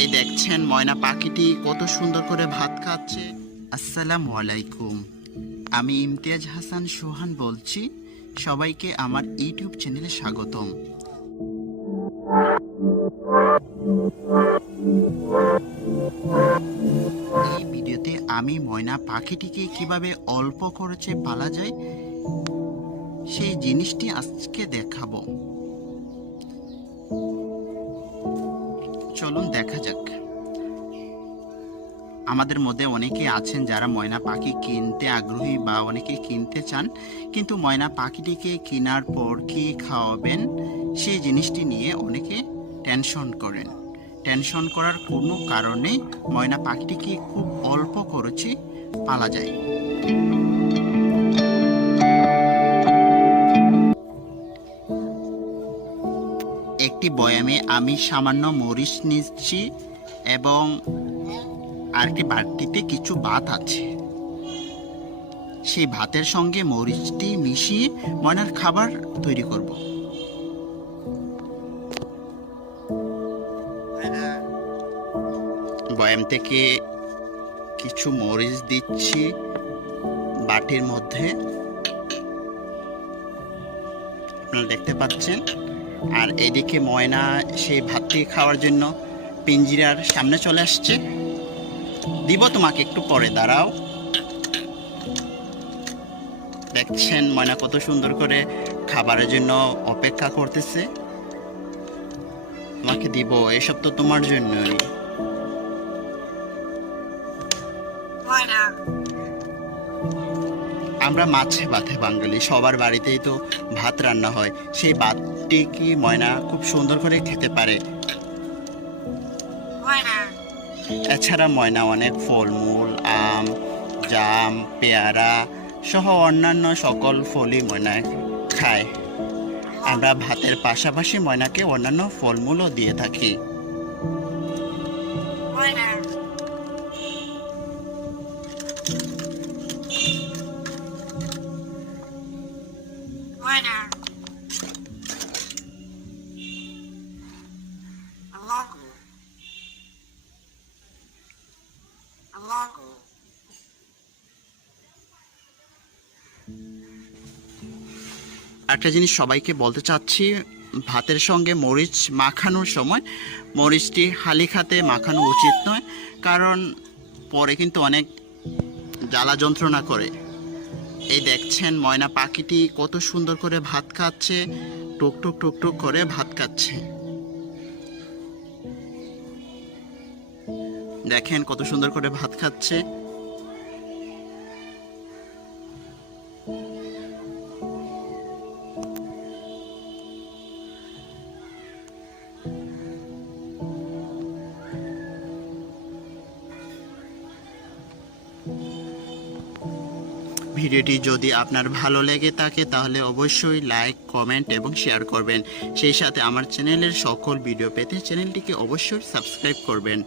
এই দেখছেন ময়না পাখিটি কত সুন্দর করে ভাত খাচ্ছে। আসসালামু আলাইকুম। আমি ইমতিয়াজ হাসান সোহান বলছি, সবাইকে আমার ইউটিউব চ্যানেলে স্বাগতম। এই ভিডিওতে আমি ময়না পাখিটিকে কীভাবে অল্প খরচে পালা যায়, সেই জিনিসটি আজকে দেখাবো। চলুন দেখা যাক। আমাদের মধ্যে অনেকে আছেন যারা ময়না পাখি কিনতে আগ্রহী বা অনেকে কিনতে চান, কিন্তু ময়না পাখিটিকে কেনার পর কি খাওয়াবেন, সেই জিনিসটি নিয়ে অনেকে টেনশন করেন। টেনশন করার কোনো কারণে ময়না পাখিটিকে খুব অল্প খরচে পালা যায়। একটি বয়ামে আমি সামান্য মরিচ নিচ্ছি এবং আরেকটি বাটিতে কিছু ভাত আছে। সেই ভাতের সঙ্গে মরিচটি মিশিয়ে ময়নার খাবার তৈরি করব। বয়াম থেকে কিছু মরিচ দিচ্ছি বাটির মধ্যে। আপনারা দেখতে পাচ্ছেন আর এদিকে ময়না সেই ভাতটি খাওয়ার জন্য পিঞ্জিরার সামনে চলে আসছে। দিব তোমাকে একটু পরে, দাঁড়াও। দেখছেন ময়না কত সুন্দর করে খাবারের জন্য অপেক্ষা করতেছে। তোমাকে দিব, এসব তো তোমার জন্যই। আমরা মাছে ভাতে বাঙালি সবার বাড়িতেই তো ভাত রান্না হয়। সেই ভাতটি কি ময়না খুব সুন্দর করে খেতে পারে? এছাড়া ময়না অনেক ফলমূল আম জাম পেয়ারা সহ অন্যান্য সকল ফলই ময়না খায়। আমরা ভাতের পাশাপাশি ময়নাকে অন্যান্য ফলমূলও দিয়ে থাকি। একটা জিনিস সবাইকে বলতে চাচ্ছি, ভাতের সঙ্গে মরিচ মাখানোর সময় মরিচটি হালি খাতে মাখানো উচিত নয়, কারণ পরে কিন্তু অনেক জ্বালা যন্ত্রণা করে। এই দেখছেন, ময়না পাখিটি কত সুন্দর করে ভাত খাচ্ছে, টুক টুক টুক টুক করে ভাত খাচ্ছে। দেখেন কত সুন্দর করে ভাত খাচ্ছে। ভিডিওটি যদি আপনার ভালো লেগে থাকে, তাহলে অবশ্যই লাইক কমেন্ট এবং শেয়ার করবেন। সেই সাথে আমার চ্যানেলের সকল ভিডিও পেতে চ্যানেলটিকে অবশ্যই সাবস্ক্রাইব করবেন।